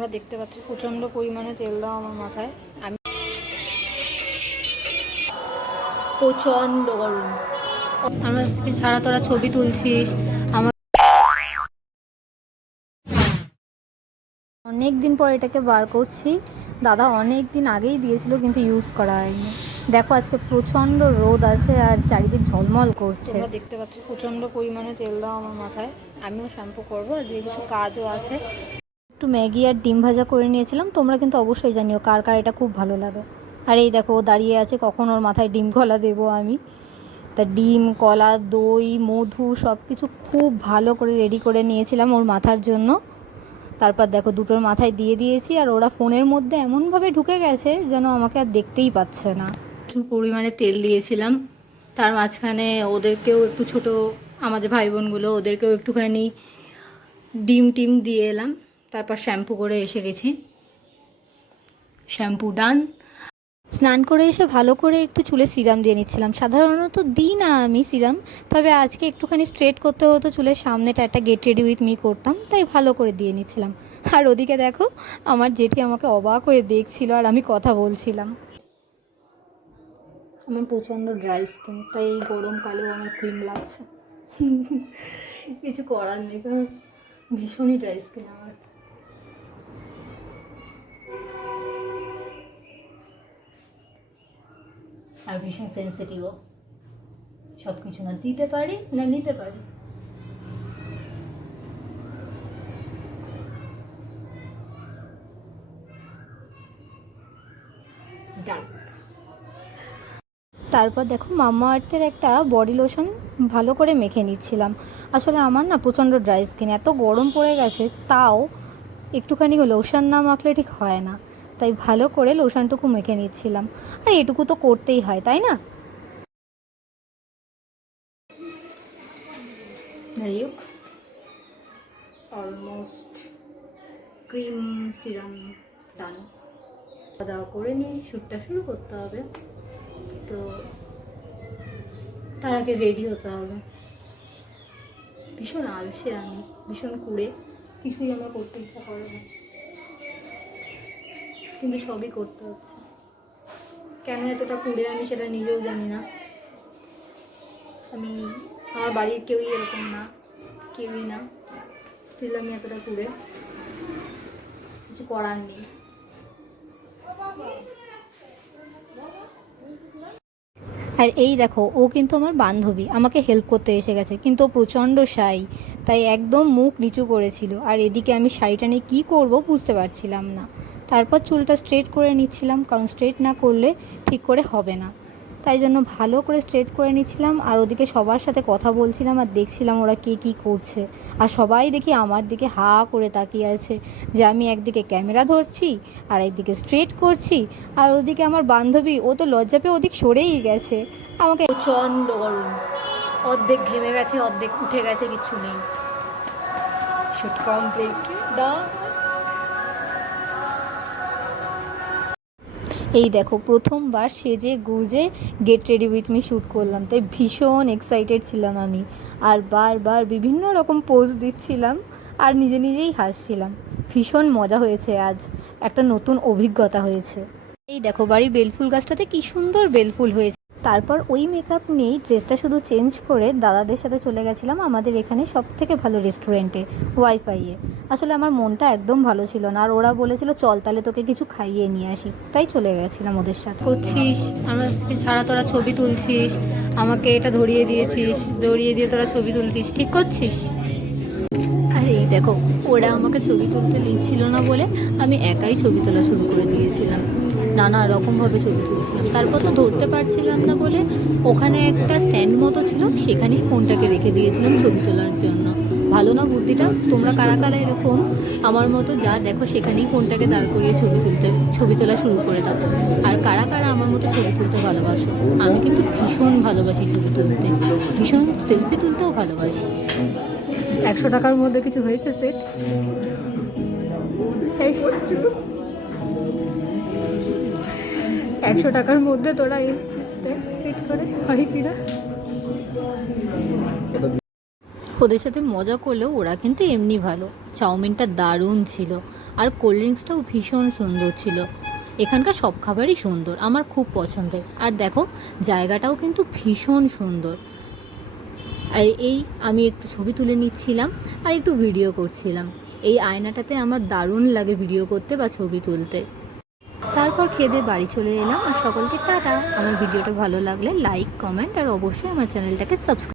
তোমরা দেখতে পাচ্ছ প্রচন্ড পরিমাণে তেল দাও আমার মাথায়। আমি প্রচন্ড গরম। আমার ছাড়া তোরা ছবি তুলছিস, আমার অনেক দিন পর এটাকে বার করছি। দাদা অনেক দিন আগেই দিয়েছিল কিন্তু ইউজ করা হয়নি। দেখো আজকে প্রচন্ড রোদ আছে আর চারিদিক ঝলমল করছে। তোমরা দেখতে পাচ্ছ প্রচন্ড পরিমাণে তেল দাও আমার মাথায়। আমিও শ্যাম্পু করবো, আজকে কিছু কাজও আছে। একটু ম্যাগি আর ডিম ভাজা করে নিয়েছিলাম। তোমরা কিন্তু অবশ্যই জানিও কার কার এটা খুব ভালো লাগে। আর এই দেখো ও দাঁড়িয়ে আছে, কখন ওর মাথায় ডিম কলা দেবো আমি। তা ডিম, কলা, দই, মধু সব কিছু খুব ভালো করে রেডি করে নিয়েছিলাম ওর মাথার জন্য। তারপর দেখো দুটোর মাথায় দিয়ে দিয়েছি আর ওরা ফোনের মধ্যে এমনভাবে ঢুকে গেছে যেন আমাকে আর দেখতেই পাচ্ছে না। প্রচুর পরিমাণে তেল দিয়েছিলাম, তার মাঝখানে ওদেরকেও একটু ছোটো, আমার যে ভাই বোনগুলো ওদেরকেও একটুখানি ডিম টিম দিয়ে এলাম। তারপর শ্যাম্পু করে এসে গেছি। শ্যাম্পু ডান। স্নান করে এসে ভালো করে একটু চুলে সিরাম দিয়ে নিচ্ছিলাম। সাধারণত দিই না আমি সিরাম, তবে আজকে একটুখানি স্ট্রেট করতে হতো, চুলের সামনেটা একটা গেট রেডি উইথ মি করতাম, তাই ভালো করে দিয়ে নিচ্ছিলাম। আর ওদিকে দেখো আমার জেঠি আমাকে অবাক হয়ে দেখছিল আর আমি কথা বলছিলাম। আমার প্রচণ্ড ড্রাই স্কিন, তাই এই গরমকালেও আমার ক্রিম লাগছে। কিছু করার নেই, কারণ ভীষণই ড্রাই স্কিন আমার। আর ভীষণ সেন্সিটিভও, সব কিছু না দিতে পারি না নিতে পারি। তারপর দেখো মাম্মা আর্থের একটা বডি লোশন ভালো করে মেখে নিচ্ছিলাম। আসলে আমার না প্রচণ্ড ড্রাই স্কিন, এত গরম পড়ে গেছে তাও একটুখানি লোশন না মাখলে ঠিক হয় না, তাই ভালো করে লোশনটুকু মেখে নিচ্ছিলাম। আর এটুকু তো করতেই হয়, তাই না? যাই হোক, অলমোস্ট ক্রিম সিরাম ডান। খাওয়া দাওয়া করে নিয়ে শ্যুটটা শুরু করতে হবে, তো তার আগে রেডি হতে হবে। ভীষণ আলসে আমি, ভীষণ কুড়ে, কিছুই আমার করতে ইচ্ছা করে না, কিন্তু সবই করতে হচ্ছে। কেন এতটা কুড়ে আমি সেটা নিজেও জানি না। আমি, আমার বাড়ির কেউই এরকম না, কেউই না, স্টিল আমি এতটা কুড়ে, কিছু করার নেই। আর এই দেখো ও কিন্তু আমার বান্ধবী, আমাকে হেল্প করতে এসে গেছে, কিন্তু ও প্রচণ্ড শাই, তাই একদম মুখ নিচু করেছিল। আর এদিকে আমি শাড়িটা নিয়ে কী করবো বুঝতে পারছিলাম না। তারপর চুলটা স্ট্রেট করে নিচ্ছিলাম, কারণ স্ট্রেট না করলে ঠিক করে হবে না, তাই জন্য ভালো করে স্ট্রেট করে নিচ্ছিলাম। আর ওদিকে সবার সাথে কথা বলছিলাম আর দেখছিলাম ওরা কে কী করছে। আর সবাই দেখি আমার দিকে হা করে তাকিয়ে আছে যে আমি একদিকে ক্যামেরা ধরছি আর একদিকে স্ট্রেট করছি। আর ওদিকে আমার বান্ধবী, ও তো লজ্জা পেয়ে ওদিক সরেই গেছে। আমাকে প্রচণ্ড গরম, অর্ধেক ঘেমে গেছে, অর্ধেক উঠে গেছে, কিছু নেই। শুট কমপ্লিট দা। এই দেখো প্রথমবার সেজে গুজে get ready with me shoot করলাম, তাই ভীষণ এক্সাইটেড ছিলাম আমি। আর বারবার বিভিন্ন রকম পোজ দিচ্ছিলাম আর নিজে নিজেই হাসছিলাম। ভীষণ মজা হয়েছে, আজ একটা নতুন অভিজ্ঞতা হয়েছে। এই দেখো বাড়ির বেলফুল গাছটাতে কি সুন্দর বেলফুল হয়েছে। তারপর ওই মেকআপ নিয়েই ড্রেসটা শুধু চেঞ্জ করে দাদাদের সাথে চলে গেছিলাম আমাদের এখানে সবথেকে ভালো রেস্টুরেন্টে, ওয়াইফাইয়ে। আসলে আমার মনটা একদম ভালো ছিল না, আর ওরা বলেছিল চল তাহলে তোকে কিছু খাইয়ে নিয়ে আসি, তাই চলে গেছিলাম ওদের সাথে। করছিস আমাকে ছাড়া, তোরা ছবি তুলছিস, আমাকে এটা ধরিয়ে দিয়েছিস, ধরিয়ে দিয়ে তোরা ছবি তুলছিস, ঠিক করছিস? আর এই দেখো ওরা আমাকে ছবি তুলতে দিচ্ছিল না বলে আমি একাই ছবি তোলা শুরু করে দিয়েছিলাম, নানা রকমভাবে ছবি তুলছিলাম। তারপর তো ধরতে পারছিলাম না বলে ওখানে একটা স্ট্যান্ড মতো ছিল, সেখানেই ফোনটাকে রেখে দিয়েছিলাম ছবি তোলার জন্য। ভালো না বুদ্ধিটা? তোমরা কারা কারা এরকম আমার মতো যা দেখো সেখানেই ফোনটাকে দাঁড় করিয়ে ছবি তোলা শুরু করে দাও? আর কারা কারা আমার মতো ছবি তুলতে ভালোবাসো? আমি কিন্তু ভীষণ ভালোবাসি ছবি তুলতে, ভীষণ সেলফি তুলতেও ভালোবাসি। 100 টাকার মধ্যে কিছু হয়েছে সেট? 100 টাকার মধ্যে তোরা এই সেট করে হয় কিনা? ওদের সাথে মজা করলেও ওরা কিন্তু এমনি ভালো। চাউমিনটা দারুণ ছিল, আর কোল্ড ড্রিঙ্কসটাও ভীষণ সুন্দর ছিল। এখানকার সব খাবারই সুন্দর, আমার খুব পছন্দের। আর দেখো, জায়গাটাও কিন্তু ভীষণ সুন্দর। আর আমি একটু ছবি তুলে নিচ্ছিলাম আর একটু ভিডিও করছিলাম। এই আয়নাটাতে আমার দারুণ লাগে ভিডিও করতে বা ছবি তুলতে। তারপর খেয়ে দিয়ে বাড়ি চলে এলাম, আর সকলকে টাটা। আমার ভিডিওটা ভালো লাগলে লাইক, কমেন্ট আর অবশ্যই আমার চ্যানেলটাকে সাবস্ক্রাইব